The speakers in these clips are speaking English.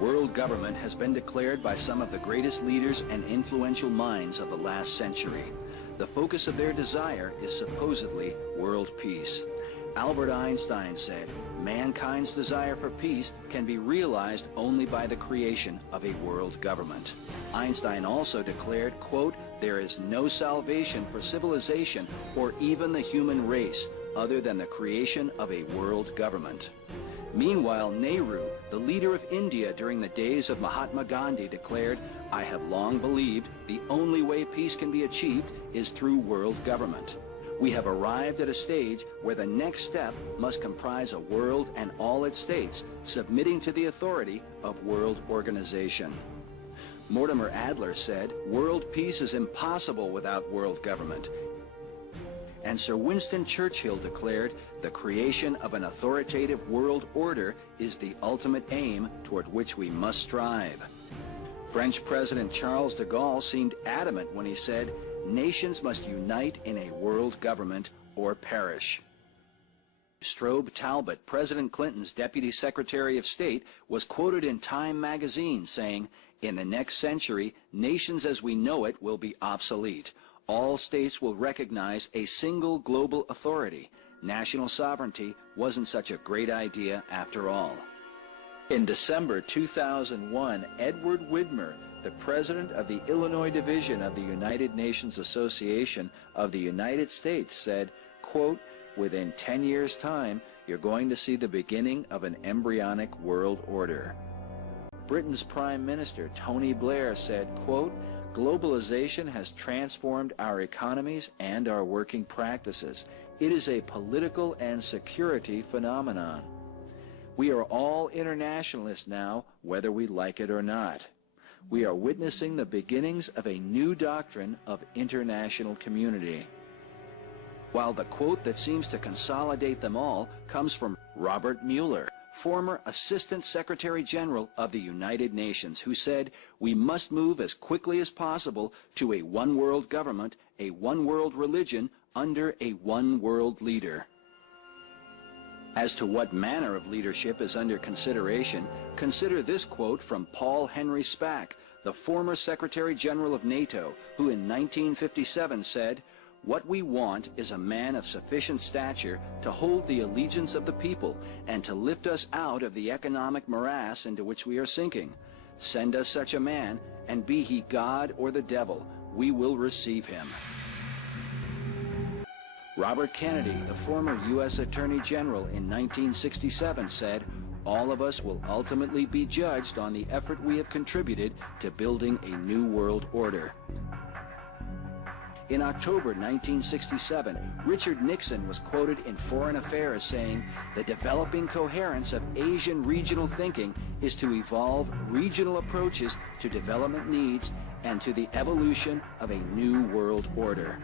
World government has been declared by some of the greatest leaders and influential minds of the last century. The focus of their desire is supposedly world peace. Albert Einstein said, mankind's desire for peace can be realized only by the creation of a world government. Einstein also declared, quote, there is no salvation for civilization or even the human race other than the creation of a world government. Meanwhile, Nehru, the leader of India during the days of Mahatma Gandhi, declared, I have long believed the only way peace can be achieved is through world government. We have arrived at a stage where the next step must comprise a world and all its states submitting to the authority of world organization. Mortimer Adler said, world peace is impossible without world government. And Sir Winston Churchill declared, the creation of an authoritative world order is the ultimate aim toward which we must strive. French President Charles de Gaulle seemed adamant when he said, nations must unite in a world government or perish. Strobe Talbot, President Clinton's Deputy Secretary of State, was quoted in Time magazine saying, in the next century, nations as we know it will be obsolete. All states will recognize a single global authority. National sovereignty wasn't such a great idea after all. In December 2001, Edward Widmer, the president of the Illinois Division of the United Nations Association of the United States, said, quote, within 10 years' time, you're going to see the beginning of an embryonic world order. Britain's Prime Minister Tony Blair said, quote, globalization has transformed our economies and our working practices. It is a political and security phenomenon. We are all internationalists now, whether we like it or not. We are witnessing the beginnings of a new doctrine of international community. While the quote that seems to consolidate them all comes from Robert Mueller, former Assistant Secretary General of the United Nations, who said, we must move as quickly as possible to a one-world government, a one-world religion, under a one-world leader. As to what manner of leadership is under consideration, consider this quote from Paul Henry Spaak, the former Secretary General of NATO, who in 1957 said, what we want is a man of sufficient stature to hold the allegiance of the people and to lift us out of the economic morass into which we are sinking. Send us such a man, and be he God or the devil, we will receive him. Robert Kennedy, the former U.S. Attorney General in 1967, said, all of us will ultimately be judged on the effort we have contributed to building a new world order. In October 1967, Richard Nixon was quoted in Foreign Affairs saying, the developing coherence of Asian regional thinking is to evolve regional approaches to development needs and to the evolution of a new world order.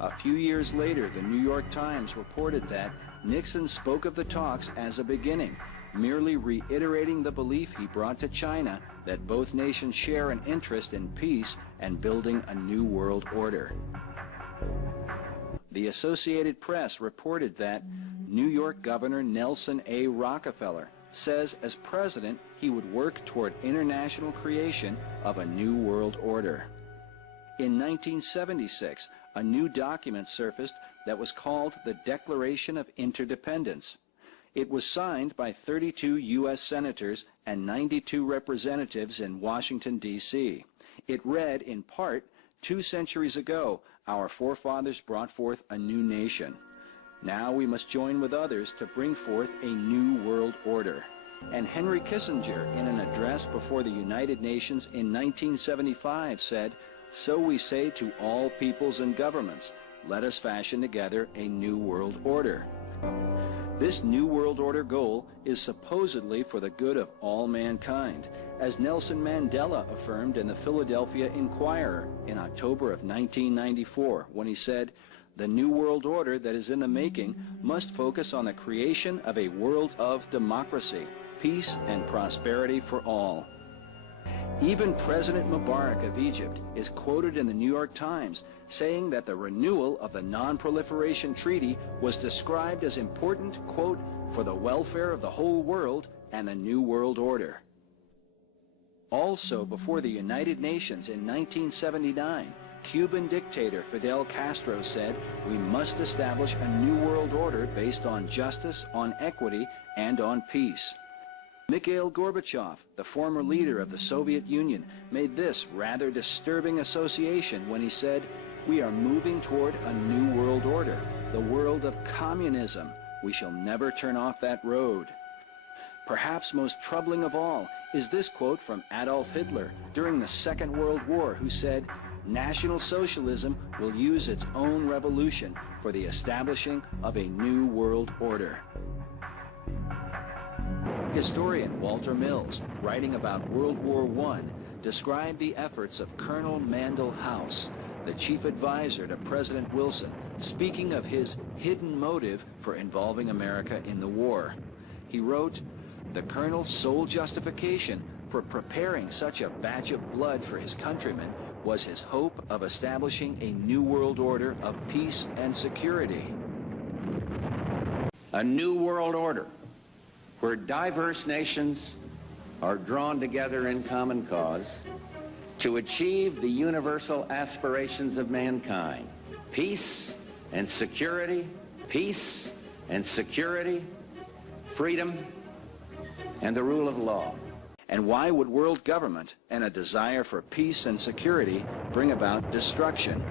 A few years later, the New York Times reported that Nixon spoke of the talks as a beginning, merely reiterating the belief he brought to China that both nations share an interest in peace and building a new world order. The Associated Press reported that New York Governor Nelson A. Rockefeller says as president he would work toward international creation of a new world order. In 1976, a new document surfaced that was called the Declaration of Interdependence. It was signed by 32 U.S. senators and 92 representatives in Washington, D.C. It read, in part, 2 centuries ago, our forefathers brought forth a new nation. Now we must join with others to bring forth a new world order. And Henry Kissinger, in an address before the United Nations in 1975, said, so we say to all peoples and governments, let us fashion together a new world order. This New World Order goal is supposedly for the good of all mankind, as Nelson Mandela affirmed in the Philadelphia Inquirer in October of 1994, when he said, the New World Order that is in the making must focus on the creation of a world of democracy, peace, and prosperity for all. Even President Mubarak of Egypt is quoted in the New York Times saying that the renewal of the Non-Proliferation Treaty was described as important, quote, for the welfare of the whole world and the New World Order. Also, before the United Nations in 1979, Cuban dictator Fidel Castro said, "We must establish a new world order based on justice, on equity, and on peace." Mikhail Gorbachev, the former leader of the Soviet Union, made this rather disturbing association when he said, "We are moving toward a new world order, the world of communism. We shall never turn off that road." Perhaps most troubling of all is this quote from Adolf Hitler during the Second World War, who said, "National Socialism will use its own revolution for the establishing of a new world order." Historian Walter Mills, writing about World War I, described the efforts of Colonel Mandell House, the chief advisor to President Wilson, speaking of his hidden motive for involving America in the war. He wrote, "The colonel's sole justification for preparing such a batch of blood for his countrymen was his hope of establishing a new world order of peace and security." A new world order where diverse nations are drawn together in common cause to achieve the universal aspirations of mankind: peace and security, freedom, and the rule of law. And why would world government and a desire for peace and security bring about destruction?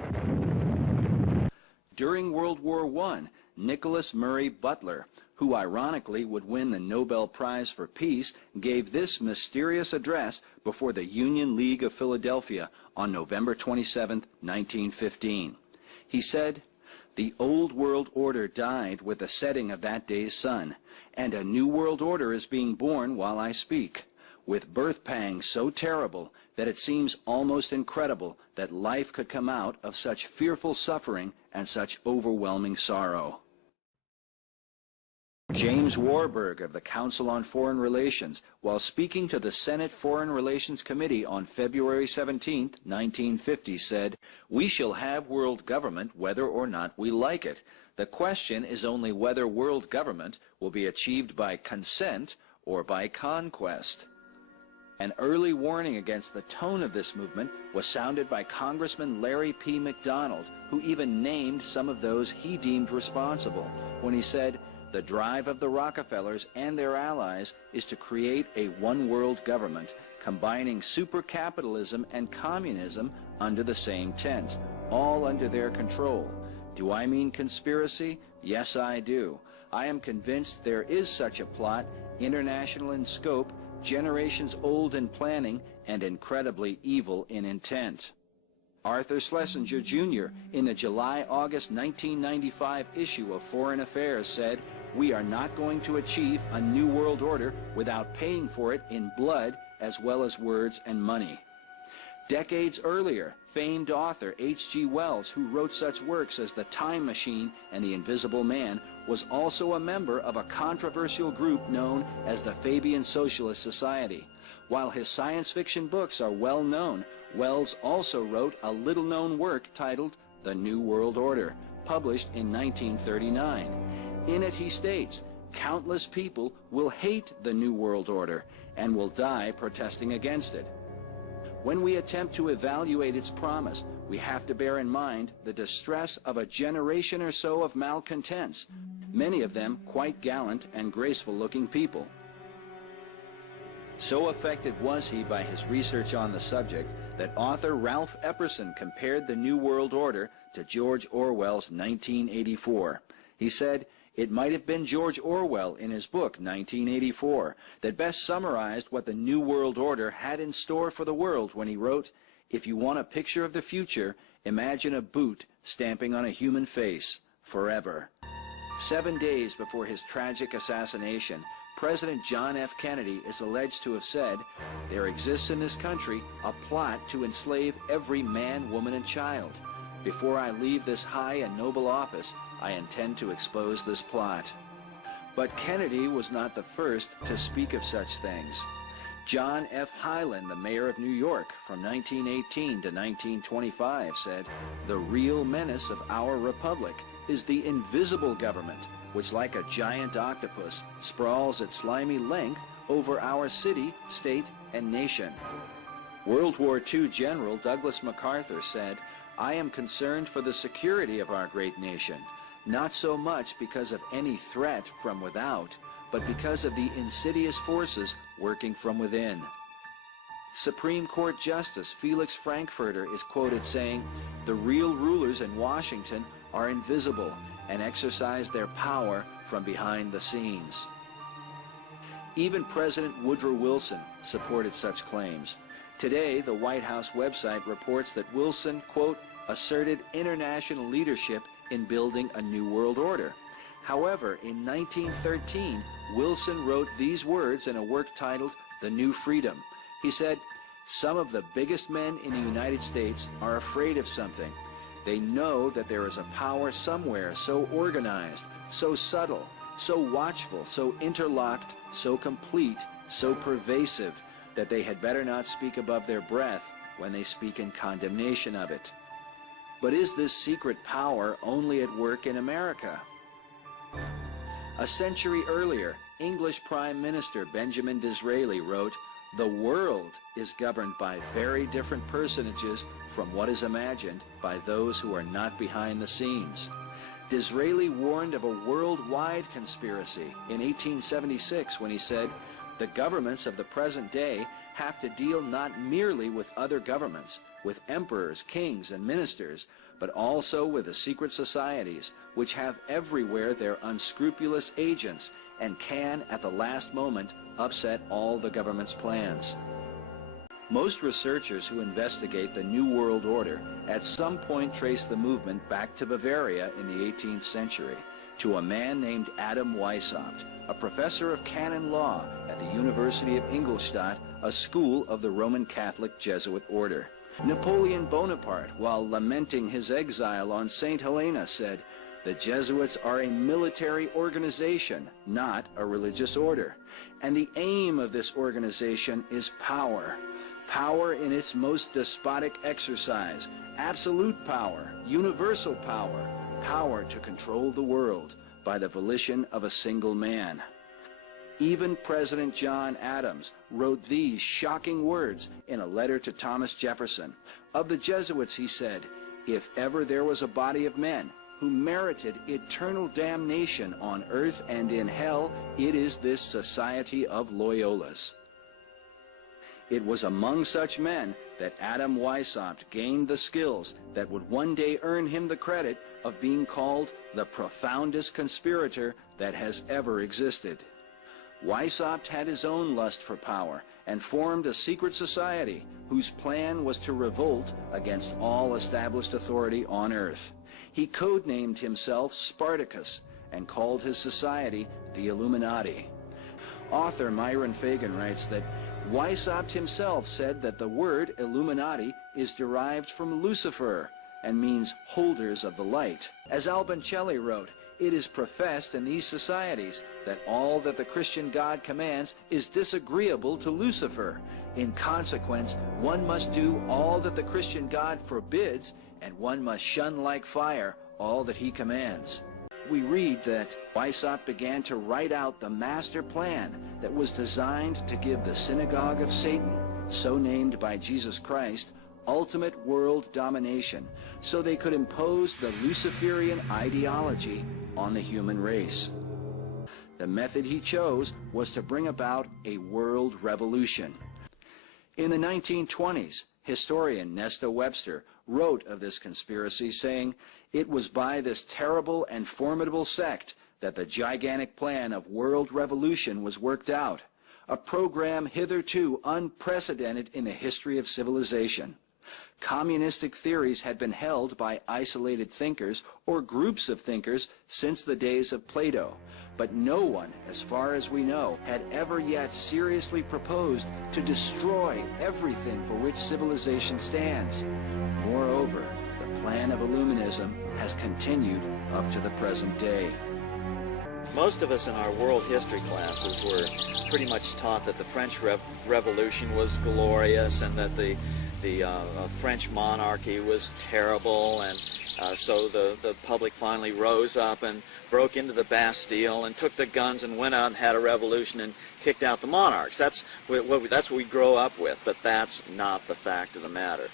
During World War I, Nicholas Murray Butler, who ironically would win the Nobel Prize for Peace, gave this mysterious address before the Union League of Philadelphia on November 27, 1915. He said, "The old world order died with the setting of that day's sun, and a new world order is being born while I speak, with birth pangs so terrible that it seems almost incredible that life could come out of such fearful suffering and such overwhelming sorrow." James Warburg of the Council on Foreign Relations, while speaking to the Senate Foreign Relations Committee on February 17, 1950, said, "We shall have world government whether or not we like it. The question is only whether world government will be achieved by consent or by conquest." An early warning against the tone of this movement was sounded by Congressman Larry P. McDonald, who even named some of those he deemed responsible, when he said, "The drive of the Rockefellers and their allies is to create a one-world government, combining supercapitalism and communism under the same tent, all under their control. Do I mean conspiracy? Yes, I do. I am convinced there is such a plot, international in scope, generations old in planning, and incredibly evil in intent." Arthur Schlesinger, Jr., in the July-August 1995 issue of Foreign Affairs said, "We are not going to achieve a new world order without paying for it in blood as well as words and money." Decades earlier, famed author H.G. Wells, who wrote such works as The Time Machine and The Invisible Man, was also a member of a controversial group known as the Fabian Socialist Society. While his science fiction books are well known, Wells also wrote a little-known work titled The New World Order, published in 1939. In it he states, "Countless people will hate the New World Order and will die protesting against it." When we attempt to evaluate its promise, we have to bear in mind the distress of a generation or so of malcontents, many of them quite gallant and graceful-looking people. So affected was he by his research on the subject that author Ralph Epperson compared the New World Order to George Orwell's 1984. He said, "It might have been George Orwell in his book 1984 that best summarized what the New World Order had in store for the world when he wrote, 'If you want a picture of the future, imagine a boot stamping on a human face forever.'" 7 days before his tragic assassination, President John F. Kennedy is alleged to have said, "There exists in this country a plot to enslave every man, woman, and child. Before I leave this high and noble office, I intend to expose this plot." But Kennedy was not the first to speak of such things. John F. Hyland, the mayor of New York from 1918 to 1925, said, "The real menace of our republic is the invisible government, which like a giant octopus sprawls its slimy length over our city, state, and nation. World War II General Douglas MacArthur said, "I am concerned for the security of our great nation, not so much because of any threat from without, but because of the insidious forces working from within." Supreme Court Justice Felix Frankfurter is quoted saying, "The real rulers in Washington are invisible and exercise their power from behind the scenes." Even President Woodrow Wilson supported such claims. Today, the White House website reports that Wilson, quote, "asserted international leadership in building a new world order." However, in 1913, Wilson wrote these words in a work titled "The New Freedom." He said, "Some of the biggest men in the United States are afraid of something. They know that there is a power somewhere so organized, so subtle, so watchful, so interlocked, so complete, so pervasive, that they had better not speak above their breath when they speak in condemnation of it." But is this secret power only at work in America? A century earlier, English Prime Minister Benjamin Disraeli wrote, "The world is governed by very different personages from what is imagined by those who are not behind the scenes." Disraeli warned of a worldwide conspiracy in 1876 when he said, "The governments of the present day have to deal not merely with other governments, with emperors, kings, and ministers, but also with the secret societies, which have everywhere their unscrupulous agents and can, at the last moment, upset all the government's plans." Most researchers who investigate the New World Order at some point trace the movement back to Bavaria in the 18th century, to a man named Adam Weishaupt, a professor of canon law at the University of Ingolstadt, a school of the Roman Catholic Jesuit order. Napoleon Bonaparte, while lamenting his exile on St. Helena, said, "The Jesuits are a military organization, not a religious order. And the aim of this organization is power. Power in its most despotic exercise, absolute power, universal power, power to control the world by the volition of a single man." Even President John Adams wrote these shocking words in a letter to Thomas Jefferson. Of the Jesuits, he said, "If ever there was a body of men who merited eternal damnation on earth and in hell, it is this Society of Loyolas." It was among such men that Adam Weishaupt gained the skills that would one day earn him the credit of being called the profoundest conspirator that has ever existed. Weishaupt had his own lust for power and formed a secret society whose plan was to revolt against all established authority on earth. He codenamed himself Spartacus and called his society the Illuminati. Author Myron Fagan writes that Weishaupt himself said that the word Illuminati is derived from Lucifer and means holders of the light. As Albincelli wrote, "It is professed in these societies that all that the Christian God commands is disagreeable to Lucifer. In consequence, one must do all that the Christian God forbids, and one must shun like fire all that he commands." We read that Weishaupt began to write out the master plan that was designed to give the synagogue of Satan, so named by Jesus Christ, ultimate world domination, so they could impose the Luciferian ideology on the human race. The method he chose was to bring about a world revolution. In the 1920s, historian Nesta Webster wrote of this conspiracy, saying, "It was by this terrible and formidable sect that the gigantic plan of world revolution was worked out, a program hitherto unprecedented in the history of civilization. Communistic theories had been held by isolated thinkers or groups of thinkers since the days of Plato, but no one, as far as we know, had ever yet seriously proposed to destroy everything for which civilization stands. Moreover, the plan of Illuminism has continued up to the present day." Most of us in our world history classes were pretty much taught that the French Revolution was glorious and that the the French monarchy was terrible, and so the public finally rose up and broke into the Bastille and took the guns and went out and had a revolution and kicked out the monarchs. That's what we grow up with, but that's not the fact of the matter.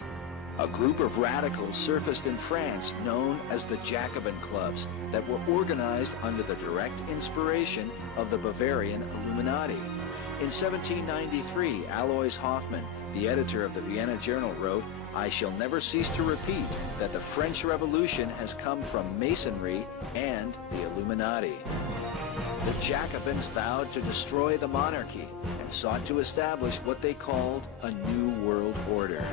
A group of radicals surfaced in France known as the Jacobin clubs that were organized under the direct inspiration of the Bavarian Illuminati. In 1793, Alois Hoffmann, the editor of the Vienna Journal, wrote, "I shall never cease to repeat that the French Revolution has come from Masonry and the Illuminati." The Jacobins vowed to destroy the monarchy and sought to establish what they called a new world order.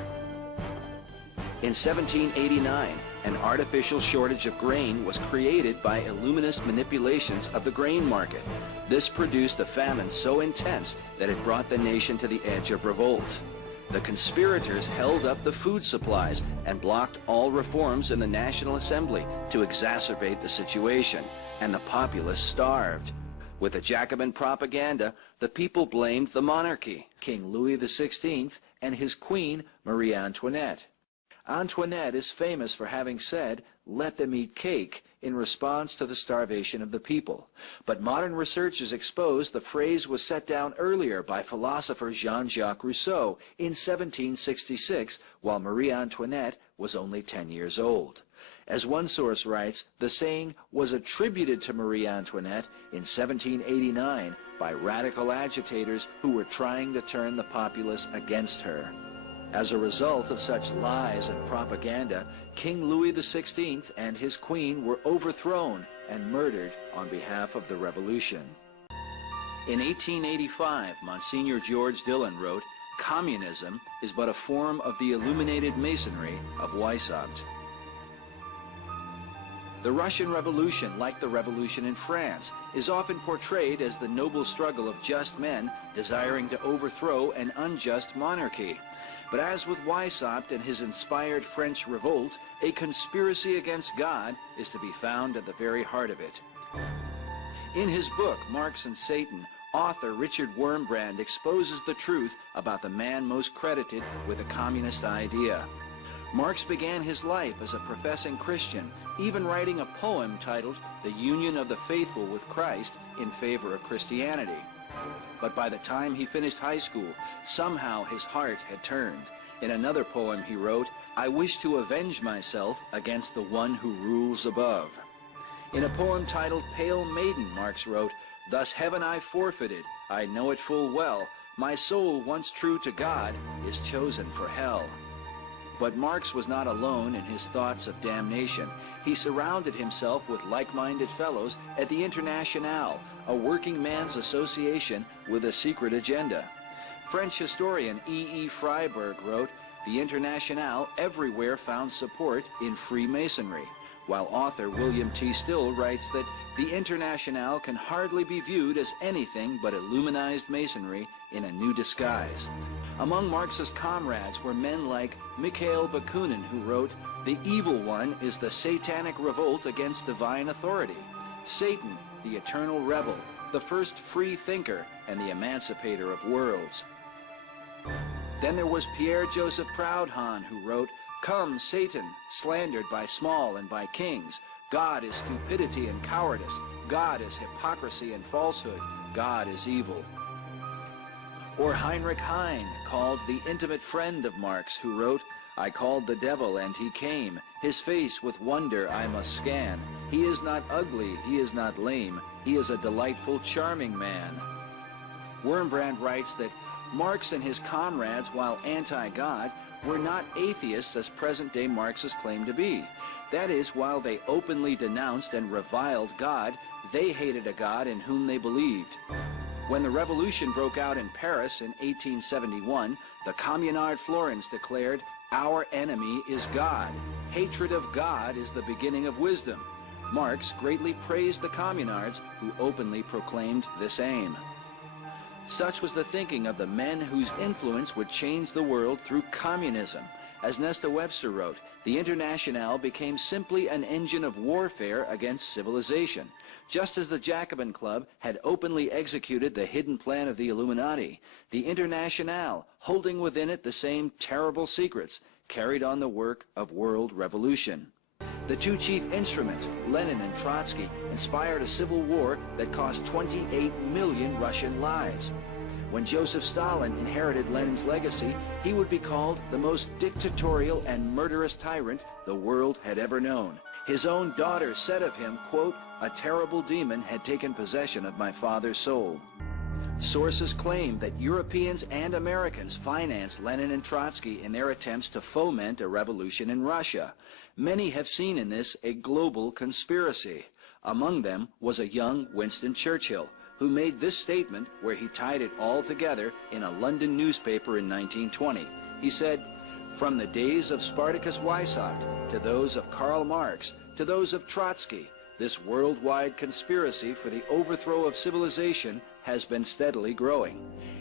In 1789, an artificial shortage of grain was created by Illuminist manipulations of the grain market. This produced a famine so intense that it brought the nation to the edge of revolt. The conspirators held up the food supplies and blocked all reforms in the National Assembly to exacerbate the situation, and the populace starved. With the Jacobin propaganda, the people blamed the monarchy, King Louis XVI, and his queen, Marie Antoinette. Antoinette is famous for having said, "Let them eat cake," in response to the starvation of the people. But modern researchers expose the phrase was set down earlier by philosopher Jean-Jacques Rousseau in 1766, while Marie Antoinette was only 10 years old. As one source writes, the saying was attributed to Marie Antoinette in 1789 by radical agitators who were trying to turn the populace against her. As a result of such lies and propaganda, King Louis XVI and his queen were overthrown and murdered on behalf of the revolution. In 1885, Monsignor George Dillon wrote, "Communism is but a form of the illuminated masonry of Weishaupt." The Russian Revolution, like the revolution in France, is often portrayed as the noble struggle of just men desiring to overthrow an unjust monarchy. But as with Weishaupt and his inspired French revolt, a conspiracy against God is to be found at the very heart of it. In his book, Marx and Satan, author Richard Wurmbrand exposes the truth about the man most credited with the communist idea. Marx began his life as a professing Christian, even writing a poem titled "The Union of the Faithful with Christ" in favor of Christianity. But by the time he finished high school, somehow his heart had turned. In another poem he wrote, "I wish to avenge myself against the one who rules above." In a poem titled "Pale Maiden," Marx wrote, "Thus heaven I forfeited, I know it full well, my soul once true to God is chosen for hell." But Marx was not alone in his thoughts of damnation. He surrounded himself with like-minded fellows at the Internationale, a working man's association with a secret agenda. French historian E. Freiberg wrote, "The Internationale everywhere found support in Freemasonry," while author William T. Still writes that the Internationale can hardly be viewed as anything but Illuminized Masonry in a new disguise. Among Marx's comrades were men like Mikhail Bakunin, who wrote, "The evil one is the satanic revolt against divine authority. Satan, the eternal rebel, the first free thinker and the emancipator of worlds." Then there was Pierre-Joseph Proudhon, who wrote, "Come, Satan, slandered by small and by kings. God is stupidity and cowardice. God is hypocrisy and falsehood. God is evil." Or Heinrich Heine, called the intimate friend of Marx, who wrote, "I called the devil and he came. His face with wonder I must scan. He is not ugly, he is not lame. He is a delightful, charming man." Wurmbrand writes that Marx and his comrades, while anti-God, were not atheists as present-day Marxists claim to be. That is, while they openly denounced and reviled God, they hated a God in whom they believed. When the revolution broke out in Paris in 1871, the Communard Florins declared, "Our enemy is God. Hatred of God is the beginning of wisdom." Marx greatly praised the Communards, who openly proclaimed this aim. Such was the thinking of the men whose influence would change the world through communism, As Nesta Webster wrote, the Internationale became simply an engine of warfare against civilization. Just as the Jacobin Club had openly executed the hidden plan of the Illuminati, the Internationale, holding within it the same terrible secrets, carried on the work of world revolution. The two chief instruments, Lenin and Trotsky, inspired a civil war that cost 28 million Russian lives. When Joseph Stalin inherited Lenin's legacy, he would be called the most dictatorial and murderous tyrant the world had ever known. His own daughter said of him, quote, "A terrible demon had taken possession of my father's soul." Sources claim that Europeans and Americans financed Lenin and Trotsky in their attempts to foment a revolution in Russia. Many have seen in this a global conspiracy. Among them was a young Winston Churchill, who made this statement where he tied it all together in a London newspaper in 1920. He said, "From the days of Spartacus Weishaupt to those of Karl Marx to those of Trotsky, this worldwide conspiracy for the overthrow of civilization has been steadily growing.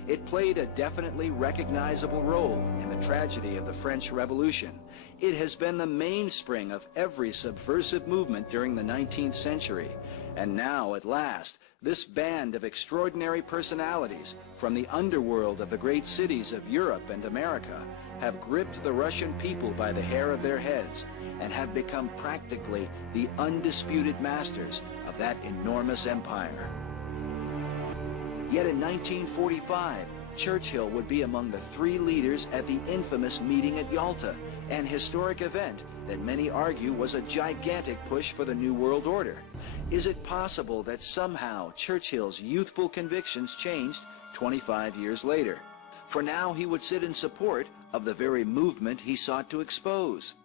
It played a definitely recognizable role in the tragedy of the French Revolution. It has been the mainspring of every subversive movement during the 19th century. And now, at last, this band of extraordinary personalities from the underworld of the great cities of Europe and America have gripped the Russian people by the hair of their heads and have become practically the undisputed masters of that enormous empire." Yet in 1945, Churchill would be among the three leaders at the infamous meeting at Yalta, an historic event that many argue was a gigantic push for the New World Order. Is it possible that somehow Churchill's youthful convictions changed 25 years later? For now he would sit in support of the very movement he sought to expose.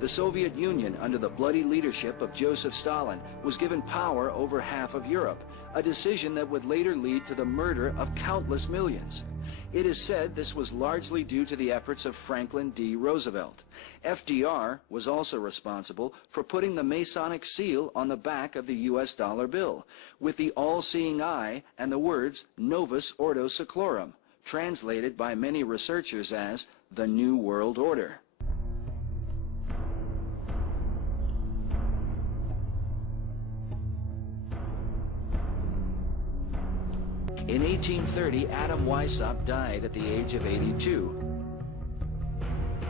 The Soviet Union, under the bloody leadership of Joseph Stalin, was given power over half of Europe, a decision that would later lead to the murder of countless millions. It is said this was largely due to the efforts of Franklin D. Roosevelt. FDR was also responsible for putting the Masonic seal on the back of the U.S. dollar bill, with the all-seeing eye and the words Novus Ordo Seclorum, translated by many researchers as the New World Order. In 1830, Adam Weishaupt died at the age of 82.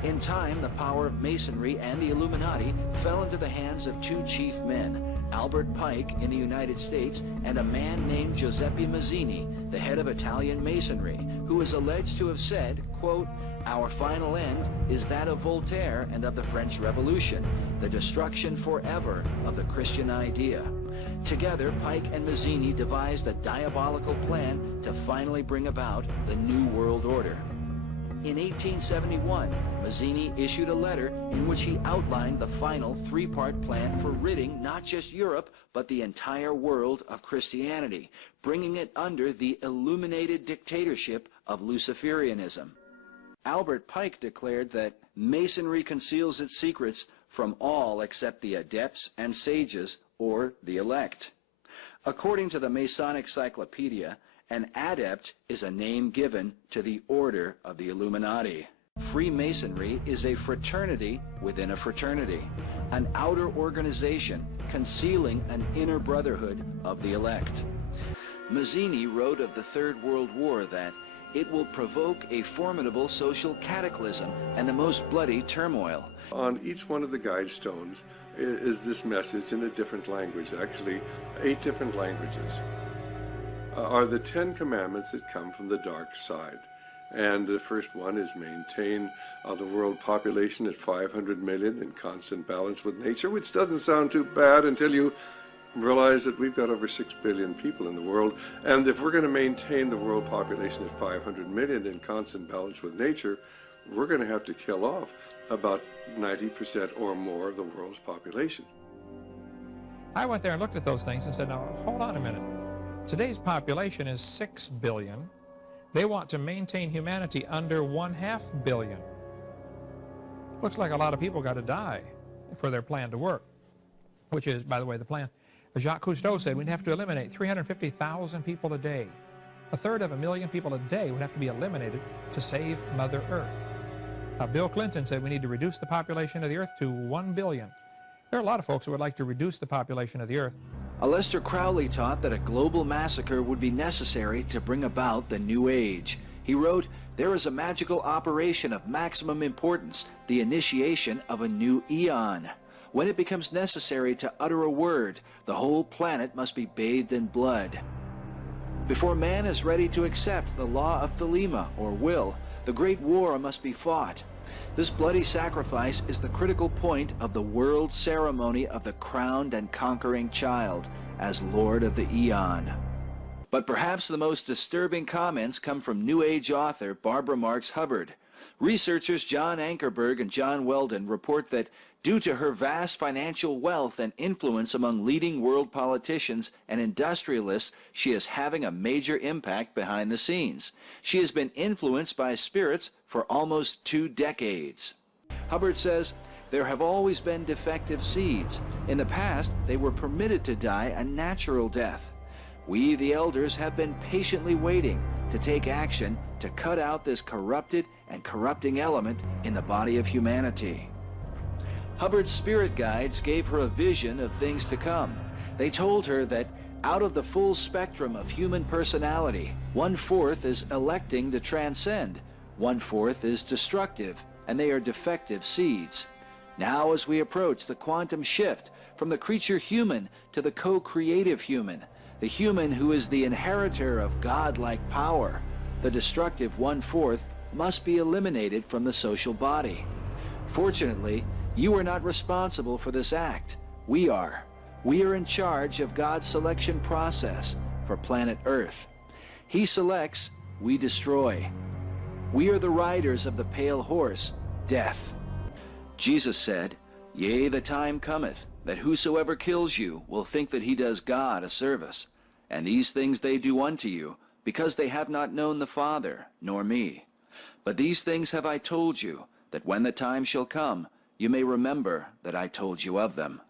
In time, the power of Masonry and the Illuminati fell into the hands of two chief men, Albert Pike in the United States and a man named Giuseppe Mazzini, the head of Italian Masonry, who is alleged to have said, quote, "Our final end is that of Voltaire and of the French Revolution, the destruction forever of the Christian idea." Together, Pike and Mazzini devised a diabolical plan to finally bring about the New World Order. In 1871, Mazzini issued a letter in which he outlined the final three-part plan for ridding not just Europe, but the entire world of Christianity, bringing it under the illuminated dictatorship of Luciferianism. Albert Pike declared that Masonry conceals its secrets from all except the adepts and sages, or the elect. According to the Masonic Cyclopedia, an adept is a name given to the order of the Illuminati. Freemasonry is a fraternity within a fraternity, an outer organization concealing an inner brotherhood of the elect. Mazzini wrote of the Third World War that it will provoke a formidable social cataclysm and the most bloody turmoil. On each one of the guide stones is this message in a different language, actually 8 different languages, are the 10 commandments that come from the dark side. And the first one is maintain the world population at 500 million in constant balance with nature, which doesn't sound too bad until you realize that we've got over 6 billion people in the world, and if we're going to maintain the world population at 500 million in constant balance with nature, we're going to have to kill off about 90% or more of the world's population. I went there and looked at those things and said, now, hold on a minute. Today's population is 6 billion. They want to maintain humanity under 1/2 billion. Looks like a lot of people got to die for their plan to work, which is, by the way, the plan. Jacques Cousteau said we'd have to eliminate 350,000 people a day. 1/3 of a million people a day would have to be eliminated to save Mother Earth. Bill Clinton said we need to reduce the population of the earth to 1 billion. There are a lot of folks who would like to reduce the population of the earth. Aleister Crowley taught that a global massacre would be necessary to bring about the New Age. He wrote, "There is a magical operation of maximum importance, the initiation of a new eon. When it becomes necessary to utter a word, the whole planet must be bathed in blood. Before man is ready to accept the law of Thelema, or will, the great war must be fought. This bloody sacrifice is the critical point of the world ceremony of the crowned and conquering child as Lord of the Eon." But perhaps the most disturbing comments come from New Age author Barbara Marx Hubbard. Researchers John Ankerberg and John Weldon report that due to her vast financial wealth and influence among leading world politicians and industrialists, she is having a major impact behind the scenes. She has been influenced by spirits for almost 2 decades. Hubbard says, "There have always been defective seeds. In the past, they were permitted to die a natural death. We, the elders, have been patiently waiting to take action to cut out this corrupted and corrupting element in the body of humanity." Hubbard's spirit guides gave her a vision of things to come. They told her that out of the full spectrum of human personality, 1/4 is electing to transcend, 1/4 is destructive, and they are defective seeds. Now, as we approach the quantum shift from the creature human to the co-creative human, the human who is the inheritor of God-like power, the destructive 1/4 must be eliminated from the social body. Fortunately, you are not responsible for this act. We are. We are in charge of God's selection process for planet Earth. He selects, we destroy. We are the riders of the pale horse, death. Jesus said, "Yea, the time cometh, that whosoever kills you will think that he does God a service. And these things they do unto you, because they have not known the Father, nor me. But these things have I told you, that when the time shall come, you may remember that I told you of them."